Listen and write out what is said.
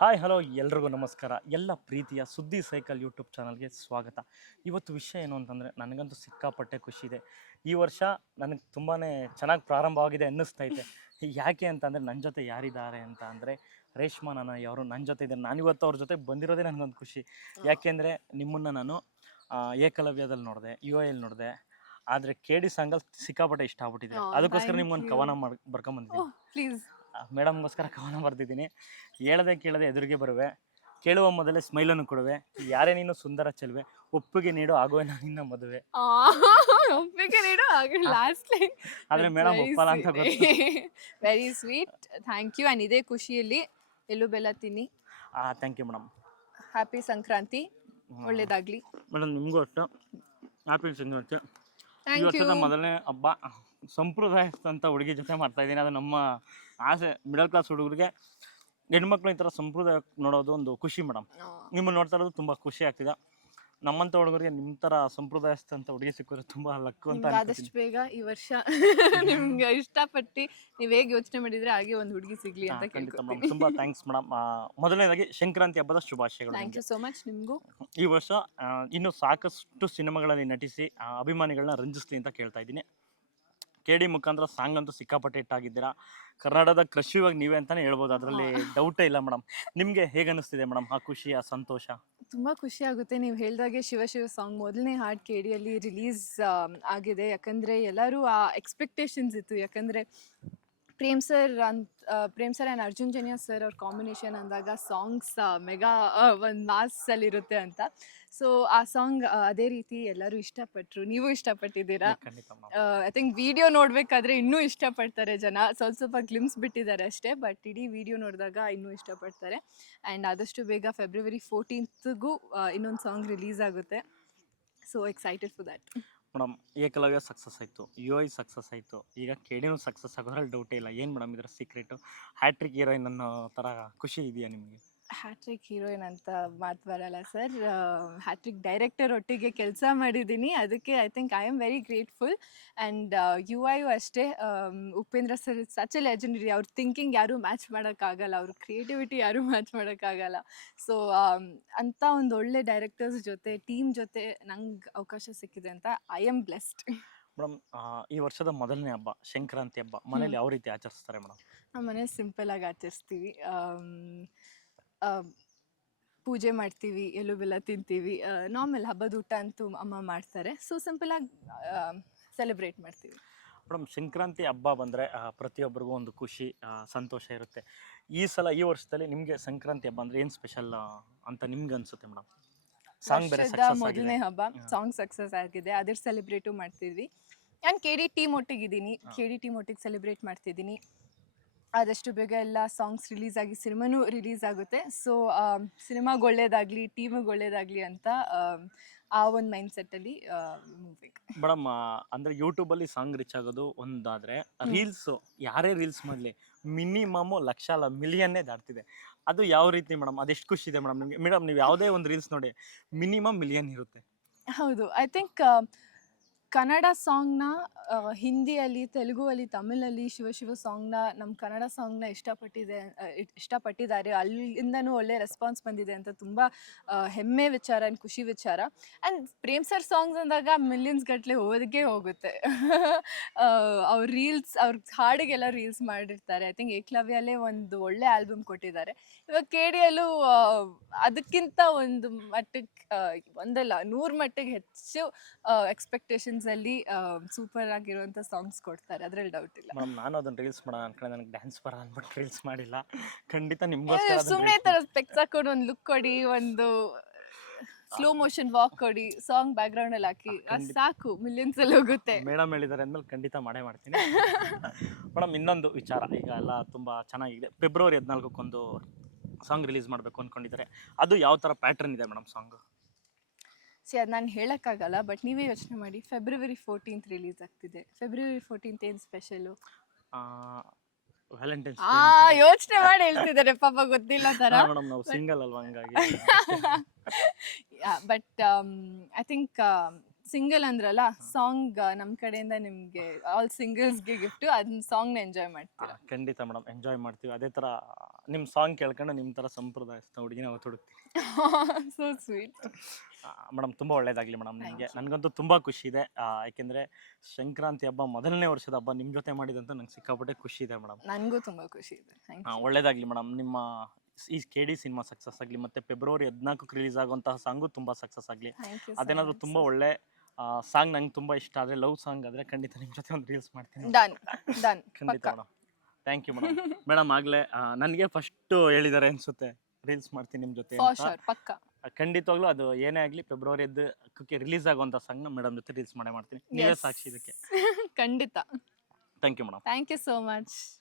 Hi hello ಎಲ್ರಿಗೂ ನಮಸ್ಕಾರ. ಎಲ್ಲ ಪ್ರೀತಿಯ ಸುದ್ದಿ ಸೈಕಲ್ ಯೂಟ್ಯೂಬ್ ಚಾನಲ್ಗೆ ಸ್ವಾಗತ. ಇವತ್ತು ವಿಷಯ ಏನು ಅಂತಂದರೆ ನನಗಂತೂ ಸಿಕ್ಕಾಪಟ್ಟೆ ಖುಷಿ ಇದೆ. ಈ ವರ್ಷ ನನಗೆ ತುಂಬಾ ಚೆನ್ನಾಗಿ ಪ್ರಾರಂಭವಾಗಿದೆ ಅನ್ನಿಸ್ತೈತೆ ಯಾಕೆ ಅಂತಂದರೆ ನನ್ನ ಜೊತೆ ಯಾರಿದ್ದಾರೆ ಅಂತ ಅಂದರೆ ರೇಷ್ಮಾ ನನ್ನ ಅವರು ನನ್ನ ಜೊತೆ ಇದ್ದಾರೆ. ನಾನು ಇವತ್ತು ಅವ್ರ ಜೊತೆ ಬಂದಿರೋದೇ ನನಗೊಂದು ಖುಷಿ. ಯಾಕೆಂದರೆ ನಿಮ್ಮನ್ನು ನಾನು ಏಕಲವ್ಯದಲ್ಲಿ ನೋಡಿದೆ ಯು ಎಲ್ ನೋಡಿದೆ. ಆದರೆ ಕೆ ಡಿ ಸಾಂಗಲ್ಲಿ ಸಿಕ್ಕಾಪಟ್ಟೆ ಇಷ್ಟ ಆಗ್ಬಿಟ್ಟಿದೆ. ಅದಕ್ಕೋಸ್ಕರ ನಿಮ್ಮನ್ನು ಕವನ ಮಾಡಿ ಬರ್ಕೊಂಬಂದಿದ್ದೀನಿ ಪ್ಲೀಸ್ ಮೇಡಮ್ಗೋಸ್ಕರ ಕವನ ಬರ್ದಿದ್ದೀನಿ. ಹೇಳದೆ ಕೇಳದೆ ಎದುರಿಗೆ ಬರುವೆ. ಕೇಳುವ ಮೊದಲೇ ಸ್ಮೈಲನ್ನು ಕೊಡುವೆ. ಯಾರೇ ನೀನು ಸುಂದರ ಚೆಲುವೆ ಒಪ್ಪಿಗೆ ನೀಡು ಆಗುವೆ ನಿನ್ನ ಮದುವೆ. ಒಪ್ಪಿಗೆ ನೀಡು ಹಾಗೆ ಲಾಸ್ಟ್ ಲೈನ್ ಆದ್ರೆ ಮೇಡಮ್ ಒಪ್ಪಲ್ಲ ಅಂತ ಗೊತ್ತು. Very sweet thank you and ಇದೇ ಖುಷಿಯಲ್ಲಿ ಎಲ್ಲೂ ಬೆಲ್ಲ ತಿನ್ನಿ. ಆ thank you madam. Happy Sankranti ಒಳ್ಳೇದಾಗ್ಲಿ. ಮೇಡಮ್ ನಿಮಗೂ ಅಷ್ಟು. ಹ್ಯಾಪಿ ಸಂಕ್ರಾಂತಿ ಈ ಥ್ಯಾಂಕ್ ಯು ವರ್ಷದ ಮೊದಲನೇ ಹಬ್ಬ ಸಂಪ್ರದಾಯಸ್ಥಂತ ಹುಡುಗಿ ಜೊತೆ ಮಾಡ್ತಾ ಇದ್ದೀನಿ. ಅದು ನಮ್ಮ ಆಸೆ ಮಿಡಲ್ ಕ್ಲಾಸ್ ಹುಡುಗರಿಗೆ ಹೆಣ್ಮಕ್ಳು ಈ ಥರ ಸಂಪ್ರದಾಯ ನೋಡೋದು ಒಂದು ಖುಷಿ ಮೇಡಮ್ ನಿಮ್ಮನ್ನು ನೋಡ್ತಾ ಇರೋದು ತುಂಬ ಖುಷಿ ಆಗ್ತಿದೆ. ನಮ್ಮಂತ ಹುಡುಗರಿಗೆ ನಿಮ್ಮ ತರ ಸಂಪ್ರದಾಯಸ್ಥಂತ ಹುಡುಗಿ ಸಿಕ್ಕಿದ್ರೆ ತುಂಬಾ ಲಕ್ಕು ಅಂತ. ಆದಷ್ಟು ಬೇಗ ಈ ವರ್ಷ ನಿಮ್ಗೆ ಇಷ್ಟಪಟ್ಟು ನೀವು ಹೇಗೆ ಯೋಚನೆ ಮಾಡಿದ್ರೆ ಹಾಗೆ ಒಂದು ಹುಡುಗಿ ಸಿಗ್ಲಿ ಅಂತ ಕೇಳ್ತೀನಿ ಕೇಳ್ಕೊತೀನಿ. ತುಂಬಾ ಥ್ಯಾಂಕ್ಸ್ ಮೇಡಮ್ ಮೊದಲನೇದಾಗಿ ಸಂಕ್ರಾಂತಿ ಹಬ್ಬದ ಶುಭಾಶಯಗಳು ಥ್ಯಾಂಕ್. ಯು ಸೋ ಮಚ್ ನಿಮಗೂ. ಈ ವರ್ಷ ಇನ್ನು ಸಾಕಷ್ಟು ಸಿನಿಮಾಗಳಲ್ಲಿ ನಟಿಸಿ ಅಭಿಮಾನಿಗಳನ್ನ ರಂಜಿಸ್ಲಿ ಅಂತ ಕೇಳ್ತಾ ಇದ್ದೀನಿ. ಕೆ ಡಿ ಮುಖಾಂತರ ಸಾಂಗ್ ಅಂತೂ ಸಿಕ್ಕಾಪಟ್ಟೆ ಇಟ್ಟಾಗಿದ್ದೀರಾ ಕರ್ನಾಟಕದ ಕೃಷಿ ಇವಾಗ ನೀವೇ ಅಂತಾನೆ ಹೇಳ್ಬೋದು. ಅದರಲ್ಲಿ ಡೌಟೇ ಇಲ್ಲ ಮೇಡಮ್ ನಿಮಗೆ ಹೇಗೆ ಅನಿಸ್ತಿದೆ ಮೇಡಮ್ ಆ ಖುಷಿ ಆ ಸಂತೋಷ? ತುಂಬ ಖುಷಿ ಆಗುತ್ತೆ. ನೀವು ಹೇಳಿದಾಗೆ ಶಿವ ಶಿವ ಸಾಂಗ್ ಮೊದಲನೇ ಹಾಡ್ ಕೇಡಿಯಲ್ಲಿ ರಿಲೀಸ್ ಆಗಿದೆ. ಯಾಕಂದರೆ ಎಲ್ಲರೂ ಆ ಎಕ್ಸ್ಪೆಕ್ಟೇಷನ್ಸ್ ಇತ್ತು. ಯಾಕಂದರೆ ಪ್ರೇಮ್ ಸರ್ ಅಂತ Prem sir and Arjun Janya sir ಅವ್ರ ಕಾಂಬಿನೇಷನ್ ಅಂದಾಗ ಸಾಂಗ್ಸ್ ಮೆಗಾ ಒಂದು ಮಾಸಲ್ಲಿರುತ್ತೆ ಅಂತ. ಸೊ ಆ ಸಾಂಗ್ ಅದೇ ರೀತಿ ಎಲ್ಲರೂ ಇಷ್ಟಪಟ್ಟರು ನೀವು ಇಷ್ಟಪಟ್ಟಿದ್ದೀರಾ? ಐ ಥಿಂಕ್ ವಿಡಿಯೋ ನೋಡಬೇಕಾದ್ರೆ ಇನ್ನೂ ಇಷ್ಟಪಡ್ತಾರೆ ಜನ. ಸ್ವಲ್ಪ ಸ್ವಲ್ಪ ಗ್ಲಿಮ್ಸ್ ಬಿಟ್ಟಿದ್ದಾರೆ ಅಷ್ಟೇ ಬಟ್ ಇಡೀ ವಿಡಿಯೋ ನೋಡಿದಾಗ ಇನ್ನೂ ಇಷ್ಟಪಡ್ತಾರೆ. ಆ್ಯಂಡ್ ಆದಷ್ಟು ಬೇಗ ಫೆಬ್ರವರಿ ಫೋರ್ಟೀನ್ತ್ಗೂ ಇನ್ನೊಂದು ಸಾಂಗ್ ರಿಲೀಸ್ ಆಗುತ್ತೆ. So excited for that madam Ekalavya success ಆಯಿತು. ಯು ಐ ಸಕ್ಸಸ್ ಆಯಿತು. ಈಗ ಕೆ ಡಿನೂ ಸಕ್ಸಸ್ ಆಗೋದ್ರಲ್ಲಿ ಡೌಟೇ ಇಲ್ಲ. ಏನು ಮೇಡಮ್ ಇದರ ಸೀಕ್ರೆಟು ಹ್ಯಾಟ್ರಿಕ್ ಹೀರೋಯಿನ್ ಅನ್ನೋ ಥರ ಖುಷಿ ಇದೆಯಾ ನಿಮಗೆ? ಹ್ಯಾಟ್ರಿಕ್ ಹೀರೋಯಿನ್ ಅಂತ ಮಾತು ಬರಲ್ಲ ಸರ್. ಹ್ಯಾಟ್ರಿಕ್ ಡೈರೆಕ್ಟರ್ ಒಟ್ಟಿಗೆ ಕೆಲಸ ಮಾಡಿದ್ದೀನಿ. ಅದಕ್ಕೆ I think I am very grateful. And U I you ಅಷ್ಟೇ. Upendra sir such a legendary ಅವ್ರ ಥಿಂಕಿಂಗ್ ಯಾರೂ ಮ್ಯಾಚ್ ಮಾಡೋಕ್ಕಾಗಲ್ಲ ಅವ್ರ ಕ್ರಿಯೇಟಿವಿಟಿ ಯಾರೂ ಮ್ಯಾಚ್ ಮಾಡೋಕ್ಕಾಗಲ್ಲ ಸೊ ಅಂಥ ಒಂದು ಒಳ್ಳೆ ಡೈರೆಕ್ಟರ್ಸ್ ಜೊತೆ ಟೀಮ್ ಜೊತೆ ನಂಗೆ ಅವಕಾಶ ಸಿಕ್ಕಿದೆ ಅಂತ ಐ ಆಮ್ ಬ್ಲೆಸ್ಡ್. ಮೇಡಮ್ ಈ ವರ್ಷದ ಮೊದಲನೇ ಹಬ್ಬ ಸಂಕ್ರಾಂತಿ ಹಬ್ಬ ಮನೇಲಿ ಯಾವ ರೀತಿ ಆಚರಿಸ್ತಾರೆ ಮೇಡಮ್ ನಮ್ಮ ಮನೆ ಆಗಿ ಆಚರಿಸ್ತೀವಿ ಪೂಜೆ ಮಾಡ್ತೀವಿ ಎಲ್ಲೂ ಬೆಲ್ಲ ತಿಂತೀವಿ ನಾರ್ಮಲ್ ಹಬ್ಬದ ಊಟ ಅಂತೂ ಅಮ್ಮ ಮಾಡ್ತಾರೆ. ಸೊ ಸಿಂಪಲಾಗಿ ಸೆಲೆಬ್ರೇಟ್ ಮಾಡ್ತೀವಿ. ಮೇಡಮ್ ಸಂಕ್ರಾಂತಿ ಹಬ್ಬ ಬಂದರೆ ಪ್ರತಿಯೊಬ್ಬರಿಗೂ ಒಂದು ಖುಷಿ ಸಂತೋಷ ಇರುತ್ತೆ. ಈ ಸಲ ಈ ವರ್ಷದಲ್ಲಿ ನಿಮಗೆ ಸಂಕ್ರಾಂತಿ ಹಬ್ಬ ಅಂದರೆ ಏನು ಸ್ಪೆಷಲ್ ಅಂತ ನಿಮ್ಗೆ ಅನ್ಸುತ್ತೆ ಮೇಡಮ್ ಸಾಂಗ್ ಬೇರೆ ಮೊದಲನೇ ಹಬ್ಬ ಸಾಂಗ್ ಸಕ್ಸಸ್ ಆಗಿದೆ. ಅದ್ರ ಸೆಲೆಬ್ರೇಟು ಮಾಡ್ತಿದ್ವಿ. ನಾನು ಕೆ ಡಿ ಟೀಮ್ ಒಟ್ಟಿಗಿದ್ದೀನಿ ಕೆ ಡಿ ಟೀಮ್ ಒಟ್ಟಿಗೆ ಸೆಲೆಬ್ರೇಟ್ ಮಾಡ್ತಿದ್ದೀನಿ. ಆದಷ್ಟು ಬೇಗ ಎಲ್ಲ ಸಾಂಗ್ಸ್ ರಿಲೀಸ್ ಆಗಿ ಸಿನಿಮಾನೂ ರಿಲೀಸ್ ಆಗುತ್ತೆ. ಸೊ ಸಿನಿಮಾಗೆ ಒಳ್ಳೇದಾಗಲಿ ಟೀಮಿಗೆ ಒಳ್ಳೇದಾಗಲಿ ಅಂತ ಆ ಒಂದು ಮೈಂಡ್ ಸೆಟ್ಟಲ್ಲಿ ಮೂವಿಂಗ್ ಮೇಡಮ್ ಅಂದರೆ ಯೂಟ್ಯೂಬಲ್ಲಿ ಸಾಂಗ್ ರೀಚ್ ಆಗೋದು ಒಂದಾದರೆ ರೀಲ್ಸು ಯಾರೇ ರೀಲ್ಸ್ ಮಾಡಲಿ ಮಿನಿಮಮ್ ಲಕ್ಷ ಅಲ್ಲ ಮಿಲಿಯನ್ನೇ ದಾಟ್ತಿದೆ. ಅದು ಯಾವ ರೀತಿ ಮೇಡಮ್? ಅದೆಷ್ಟು ಖುಷಿ ಇದೆ ಮೇಡಮ್ ನಿಮಗೆ? ಮೇಡಮ್ ನೀವು ಯಾವುದೇ ಒಂದು ರೀಲ್ಸ್ ನೋಡಿ ಮಿನಿಮಮ್ ಮಿಲಿಯನ್ ಇರುತ್ತೆ. ಹೌದು. ಐ ಥಿಂಕ್ ಕನ್ನಡ ಸಾಂಗ್ನ ಹಿಂದಿಯಲ್ಲಿ, ತೆಲುಗುವಲ್ಲಿ, ತಮಿಳಲ್ಲಿ ಶಿವ ಶಿವ ಸಾಂಗ್ನ ನಮ್ಮ ಕನ್ನಡ ಸಾಂಗ್ನ ಇಷ್ಟಪಟ್ಟಿದೆ ಇಷ್ಟಪಟ್ಟಿದ್ದಾರೆ. ಅಲ್ಲಿಂದನೂ ಒಳ್ಳೆ ರೆಸ್ಪಾನ್ಸ್ ಬಂದಿದೆ ಅಂತ ತುಂಬ ಹೆಮ್ಮೆ ವಿಚಾರ ಆ್ಯಂಡ್ ಖುಷಿ ವಿಚಾರ. ಆ್ಯಂಡ್ ಪ್ರೇಮ್ ಸರ್ ಸಾಂಗ್ಸ್ ಅಂದಾಗ ಮಿಲಿಯನ್ಸ್ ಗಟ್ಟಲೆ ಹೋಗೇ ಹೋಗುತ್ತೆ. ಅವ್ರ ರೀಲ್ಸ್, ಅವ್ರ ಹಾಡಿಗೆಲ್ಲ ರೀಲ್ಸ್ ಮಾಡಿರ್ತಾರೆ. ಐ ಥಿಂಕ್ ಏಕ್ಲವ್ಯಲ್ಲೇ ಒಂದು ಒಳ್ಳೆ ಆಲ್ಬಮ್ ಕೊಟ್ಟಿದ್ದಾರೆ. ಇವಾಗ ಕೆ ಡಿಯಲ್ಲೂ ಅದಕ್ಕಿಂತ ಒಂದು ಮಟ್ಟಕ್ಕೆ ಒಂದಲ್ಲ, ನೂರು ಮಟ್ಟಿಗೆ ಹೆಚ್ಚು ಎಕ್ಸ್ಪೆಕ್ಟೇಷನ್ಸ್ ಅಲ್ಲಿ ಸೂಪರ್ ಆಗಿರುವಂತ ಸಾಂಗ್ಸ್ ಕೊಡ್ತಾರೆ. ಅದ್ರಲ್ಲಿ ಡೌಟ್ ಇಲ್ಲ. ಮ್ಯಾಮ್ ನಾನು ಅದನ್ನ ರೀಲ್ಸ್ ಮಾಡೋಣ ಅನ್ಕೊಂಡೆ. ನನಗೆ ಡ್ಯಾನ್ಸ್ ಬರ ಅಂದ್ಬಿಟ್ಟು ರೀಲ್ಸ್ ಮಾಡಿಲ್ಲ. ಖಂಡಿತ ನಿಮ್ಗೋಸ್ಕರ ಸುಮ್ಮನೆ ತರ ಸ್ಪೆಕ್ಸ್ ಹಾಕೊಂಡು ಒಂದು ಲುಕ್ ಕೊಡಿ ಒಂದು ಸ್ಲೋ ಮೋಷನ್ ವಾಕ್ ಕೊಡಿ ಸಾಂಗ್ ಬ್ಯಾಕ್ ಗ್ರೌಂಡ್ ಅಲ್ಲಿ ಹಾಕಿ ಅದ್ ಸಾಕು ಮಿಲಿಯನ್ಸ್ ಅಲ್ಲಿ ಹೋಗುತ್ತೆ. ಮೇಡಮ್ ಹೇಳಿದಾರೆ ಅಂದ್ಮೇಲೆ ಖಂಡಿತ ಮಾಡೇ ಮಾಡ್ತೀನಿ. ಮೇಡಮ್ ಇನ್ನೊಂದು ವಿಚಾರ. ಈಗ ಎಲ್ಲ ತುಂಬ ಚೆನ್ನಾಗಿದೆ. ಫೆಬ್ರವರಿ ಹದಿನಾಲ್ಕಕ್ಕೊಂದು ಸಾಂಗ್ ರಿಲೀಸ್ ಮಾಡಬೇಕು ಅಂದ್ಕೊಂಡಿದ್ದಾರೆ ಅದು ಯಾವ ಥರ ಪ್ಯಾಟರ್ನ್ ಇದೆ ಮೇಡಮ್ ಸಾಂಗ್ ಸಿ ಅದು ನಾನು ಹೇಳೋಕ್ಕಾಗಲ್ಲ ಬಟ್ ನೀವೇ ಯೋಚನೆ ಮಾಡಿ. ಫೆಬ್ರವರಿ ಫೋರ್ಟೀನ್ತ್ ರಿಲೀಸ್ ಆಗ್ತಿದೆ. ಫೆಬ್ರವರಿ ಫೋರ್ಟೀನ್ತ್ ಏನು ಸ್ಪೆಷಲು ವ್ಯಾಲೆಂಟೈನ್ಸ್ ಆ ಯೋಚನೆ ಮಾಡಿ ಹೇಳ್ತಿದ್ದಾರೆ ಪಾಪ ಗೊತ್ತಿಲ್ಲ ತರ. ಮೇಡಮ್ ನಾವು ಸಿಂಗಲ್ ಅಲ್ವಾ ಹಂಗಾಗಿ? ಬಟ್ ಐ ಥಿಂಕ್ ಸಿಂಗಲ್ ಅಂದ್ರಲ್ಲ ಸಾಂಗ್ ನಮ್ಮ ಕಡೆಯಿಂದ ನಿಮಗೆ ಆಲ್ ಸಿಂಗಲ್ಸ್ಗೆ ಗಿಫ್ಟ್ ಅದನ್ನ ಸಾಂಗ್ನ ಎಂಜಾಯ್ ಮಾಡ್ತೀರಾ. ಖಂಡಿತ ಮೇಡಮ್ ಎಂಜಾಯ್ ಮಾಡ್ತೀವಿ. ಅದೇ ಥರ ನಿಮ್ಮ ಸಾಂಗ್ ಕೇಳ್ಕೊಂಡು ನಿಮ್ಮ ಥರ ಸಂಪ್ರದಾಯಸ್ಥ ಹುಡುಗಿನ ಅವತ್ತು ಹುಡುಕ್ತೀನಿ. ಸೊ ಸ್ವೀಟ್ ಮೇಡಮ್ ತುಂಬ ಒಳ್ಳೇದಾಗಲಿ ಮೇಡಮ್ ನನಗೆ ನಿಮಗೆ. ನನಗಂತೂ ತುಂಬ ಖುಷಿ ಇದೆ. ಯಾಕೆಂದರೆ ಸಂಕ್ರಾಂತಿ ಹಬ್ಬ ಮೊದಲನೇ ವರ್ಷದ ಹಬ್ಬ ನಿಮ್ಮ ಜೊತೆ ಮಾಡಿದಂತ ನಂಗೆ ಸಿಕ್ಕಾಪಟ್ಟೆ ಖುಷಿ ಇದೆ ಮೇಡಮ್ ನನಗೂ ತುಂಬ ಖುಷಿ ಇದೆ. ಥ್ಯಾಂಕ್ ಒಳ್ಳೇದಾಗಲಿ ಮೇಡಮ್ ನಿಮ್ಮ ಈ ಕೆ ಡಿ ಸಿನಿಮಾ ಸಕ್ಸಸ್ ಆಗಲಿ ಮತ್ತು ಫೆಬ್ರವರಿ ಹದಿನಾಲ್ಕು ರಿಲೀಸ್ ಆಗುವಂತಹ ಸಾಂಗು ತುಂಬ ಸಕ್ಸಸ್ ಆಗಲಿ. ಥ್ಯಾಂಕ್ ಯು ಅದೇನಾದರೂ ತುಂಬ ಒಳ್ಳೆ ಸಾಂಗ್ ನಂಗೆ ತುಂಬ ಇಷ್ಟ ಆದರೆ ಲವ್ ಸಾಂಗ್ ಆದರೆ ಖಂಡಿತ ನಿಮ್ಮ ಜೊತೆ ಒಂದು ರೀಲ್ಸ್ ಮಾಡ್ತೀನಿ. ಡನ್ ಡನ್ ಖಂಡಿತ madam thank you madam madam ಆಗ್ಲೇ ನನಗೆ ಫಸ್ಟ್ ಹೇಳಿದ್ದಾರೆ ಅನ್ಸುತ್ತೆ. ರೀಲ್ಸ್ ಮಾಡ್ತೀನಿ ನಿಮ್ಮ ಜೊತೆ ಫಾರ್ ಅಂತ. ಶೋರ್ ಪಕ್ಕ. ಖಂಡಿತವಾಗ್ಲೂ ಅದು ಏನೇ ಆಗಲಿ ಫೆಬ್ರವರಿ ಎದ್ದು ರಿಲೀಸ್ ಆಗುವಂಥ ಸಾಂಗ್ನ ಮೇಡಮ್ ಜೊತೆ ರೀಲ್ಸ್ ಮಾಡೇ ಮಾಡ್ತೀನಿ. ನೀವೇ Yes. ಸಾಕ್ಷಿ ಇದಕ್ಕೆ. ಖಂಡಿತ. Thank you madam thank you so much